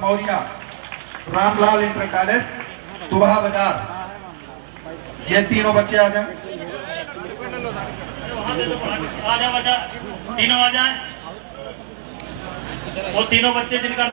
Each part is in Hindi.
मौर्या, रामलाल इंटर कॉलेज, दुबहा बाजार, ये तीनों बच्चे आ जाए। तीनों आ जाए। वो तीनों बच्चे जिनका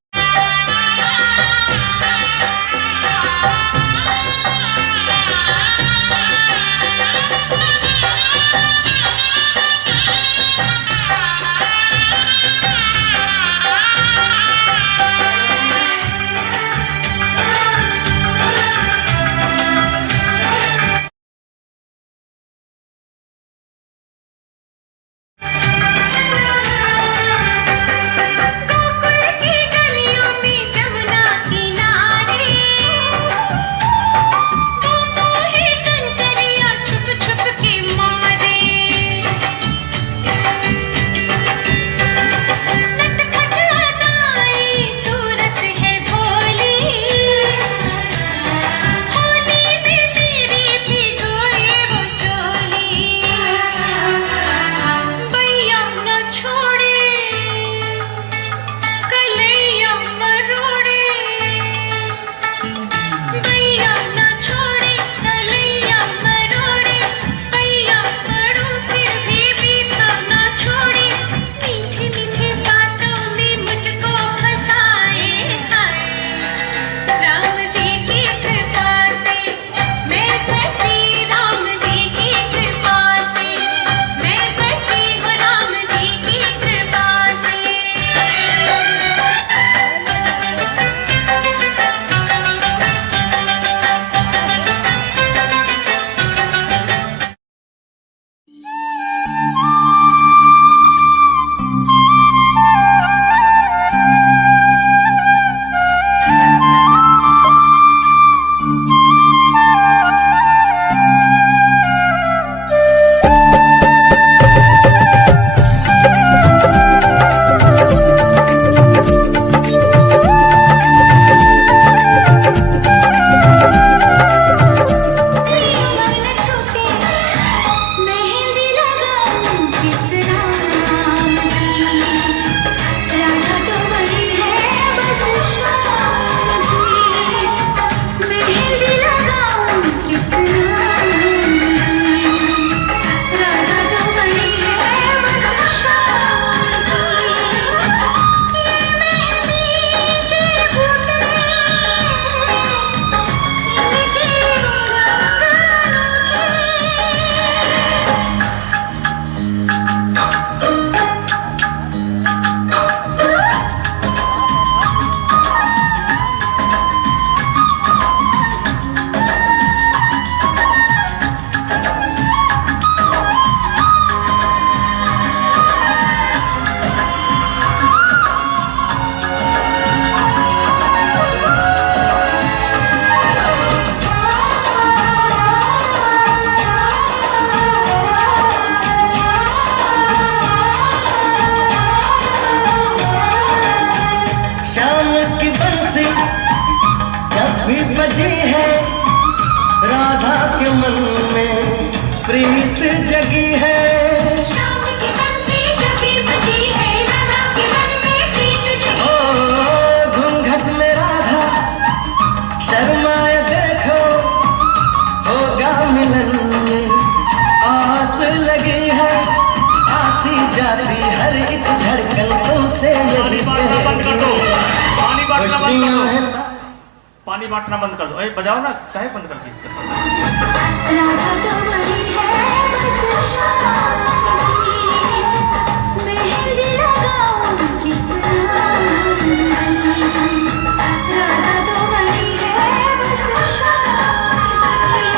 प्रीत जगी है। शाम की बंसी जगी बजी है, राधा के मन में प्रीत जगी। ओ घूंघट में राधा शर्माए देखो, होगा मिलन में आस लगी है। आती जाती हर एक धड़कन तुमसे पानी बांटना बंद कर दो, पानी बांटना बंद कर दो, खुशियां पानी बांटना बंद कर दो। बजाओ ना, काहे बंद कर दी राधा तुम्हारी है बस शाम की, मेहंदी लगाऊं किस नाम की। राधा तुम्हारी है बस शाम की।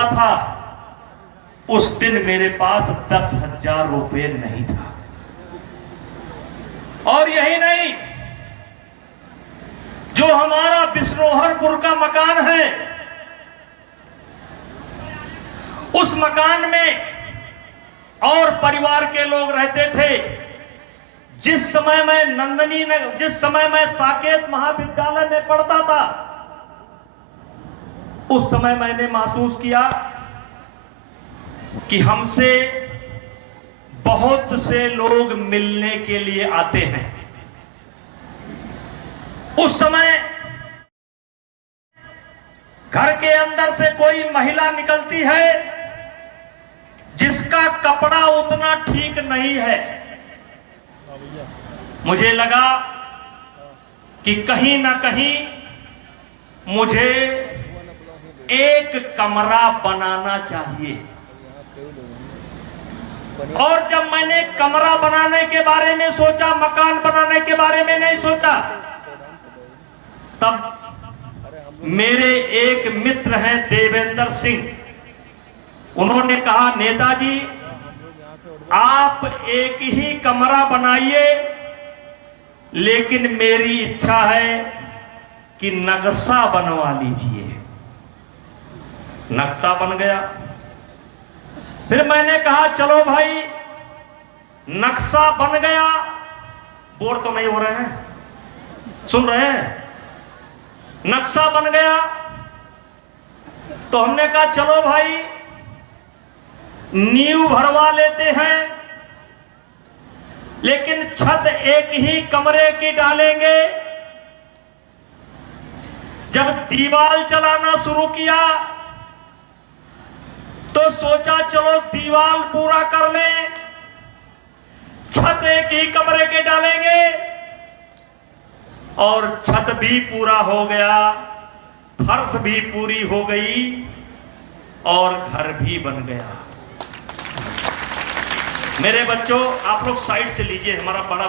बोला था, उस दिन मेरे पास 10,000 रुपए नहीं था। और यही नहीं, जो हमारा बिश्नोहरपुर का मकान है, उस मकान में और परिवार के लोग रहते थे। जिस समय मैं साकेत महाविद्यालय में पढ़ता था, उस समय मैंने महसूस किया कि हमसे बहुत से लोग मिलने के लिए आते हैं। उस समय घर के अंदर से कोई महिला निकलती है जिसका कपड़ा उतना ठीक नहीं है। मुझे लगा कि कहीं ना कहीं मुझे एक कमरा बनाना चाहिए। और जब मैंने कमरा बनाने के बारे में सोचा, मकान बनाने के बारे में नहीं सोचा, तब मेरे एक मित्र हैं देवेंद्र सिंह, उन्होंने कहा, नेताजी आप एक ही कमरा बनाइए, लेकिन मेरी इच्छा है कि नक्शा बनवा लीजिए। नक्शा बन गया। फिर मैंने कहा चलो भाई, नक्शा बन गया। बोर तो नहीं हो रहे हैं, सुन रहे हैं? नक्शा बन गया तो हमने कहा चलो भाई नींव भरवा लेते हैं, लेकिन छत एक ही कमरे की डालेंगे। जब दीवार चलाना शुरू किया तो सोचा चलो दीवार पूरा कर लें, छत एक ही कमरे के डालेंगे। और छत भी पूरा हो गया, फर्श भी पूरी हो गई और घर भी बन गया। मेरे बच्चों, आप लोग साइड से लीजिए, हमारा बड़ा,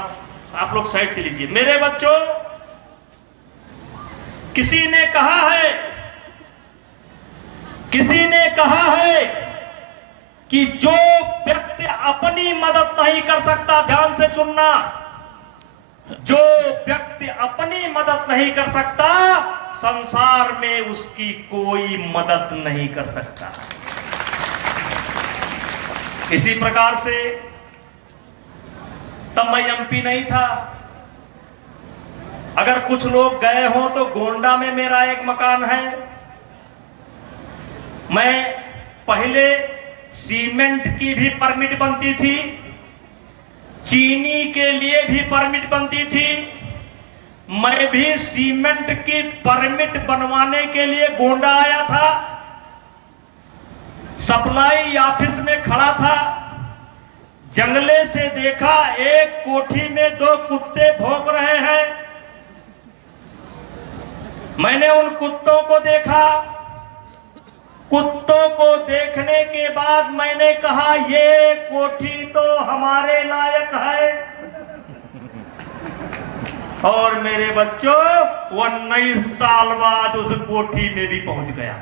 आप लोग साइड से लीजिए। मेरे बच्चों, किसी ने कहा है कि जो व्यक्ति अपनी मदद नहीं कर सकता, ध्यान से सुनना, जो व्यक्ति अपनी मदद नहीं कर सकता, संसार में उसकी कोई मदद नहीं कर सकता। इसी प्रकार से तब मैं एमपी नहीं था। अगर कुछ लोग गए हो तो गोंडा में मेरा एक मकान है। मैं पहले सीमेंट की भी परमिट बनती थी, चीनी के लिए भी परमिट बनती थी। मैं भी सीमेंट की परमिट बनवाने के लिए गोंडा आया था। सप्लाई ऑफिस में खड़ा था, जंगले से देखा एक कोठी में 2 कुत्ते भौंक रहे हैं। मैंने उन कुत्तों को देखा। कुत्तों को देखने के बाद मैंने कहा ये कोठी तो हमारे लायक है। और मेरे बच्चों, वो 19 साल बाद उस कोठी में भी पहुंच गया।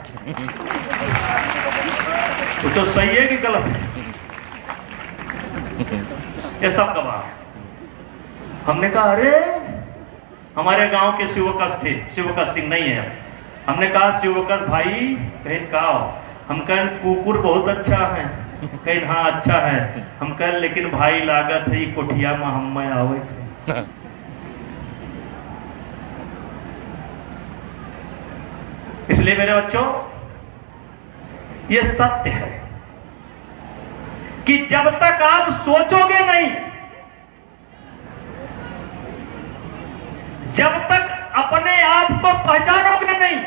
तो सही है कि गलत है? ये सब गवाह है। हमने कहा अरे, हमारे गांव के शिवकस थे, शिवकस सिंह नहीं है। हमने कहा शिवकस भाई, कहीं कहा, हम कहें कुकुर बहुत अच्छा है, कहीं हाँ अच्छा है। हम कहें लेकिन भाई लागत है कोठिया में हम में आवे थे। इसलिए मेरे बच्चों, यह सत्य है कि जब तक आप सोचोगे नहीं, जब तक अपने आप को पहचानोगे नहीं,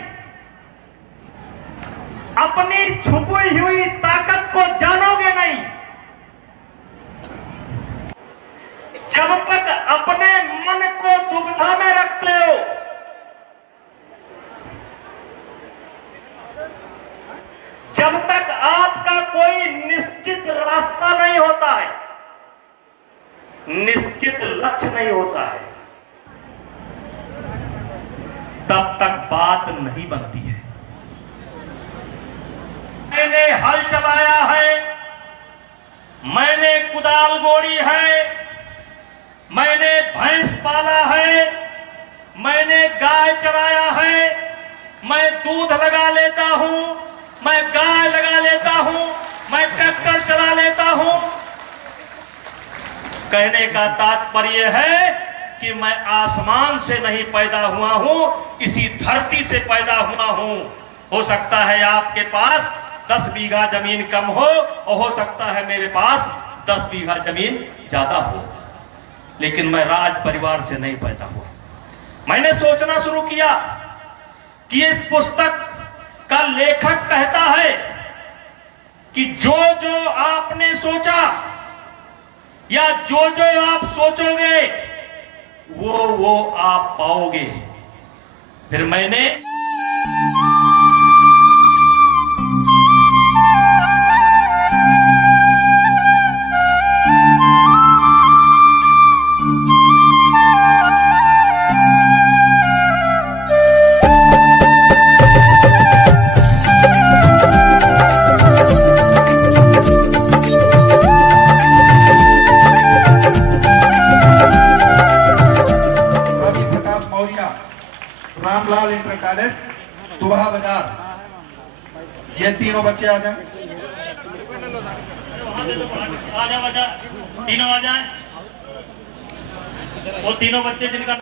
अपनी छुपी हुई ताकत को जानोगे नहीं, जब तक अपने मन को दुविधा में रखते हो, जब तक आपका कोई निश्चित रास्ता नहीं होता है, निश्चित लक्ष्य नहीं होता है, तब तक बात नहीं बनती है। मैंने हल चलाया है, मैंने कुदाल गोड़ी है, मैंने भैंस पाला है, मैंने गाय चराया है, मैं दूध लगा लेता हूं, मैं गाय लगा लेता हूं, मैं ट्रैक्टर चला लेता हूं। कहने का तात्पर्य है कि मैं आसमान से नहीं पैदा हुआ हूं, इसी धरती से पैदा हुआ हूं। हो सकता है आपके पास 10 बीघा जमीन कम हो और हो सकता है मेरे पास 10 बीघा जमीन ज्यादा हो, लेकिन मैं राज परिवार से नहीं पैदा हुआ। मैंने सोचना शुरू किया कि इस पुस्तक का लेखक कहता है कि जो जो आपने सोचा या जो जो आप सोचोगे वो आप पाओगे। फिर मैंने रवि प्रकाश मौर्य, रामलाल इंटर कॉलेज, दुबहा बाजार। ये तीनों बच्चे आ जाएं। तीनों आ जाए। वो तीनों बच्चे जिनका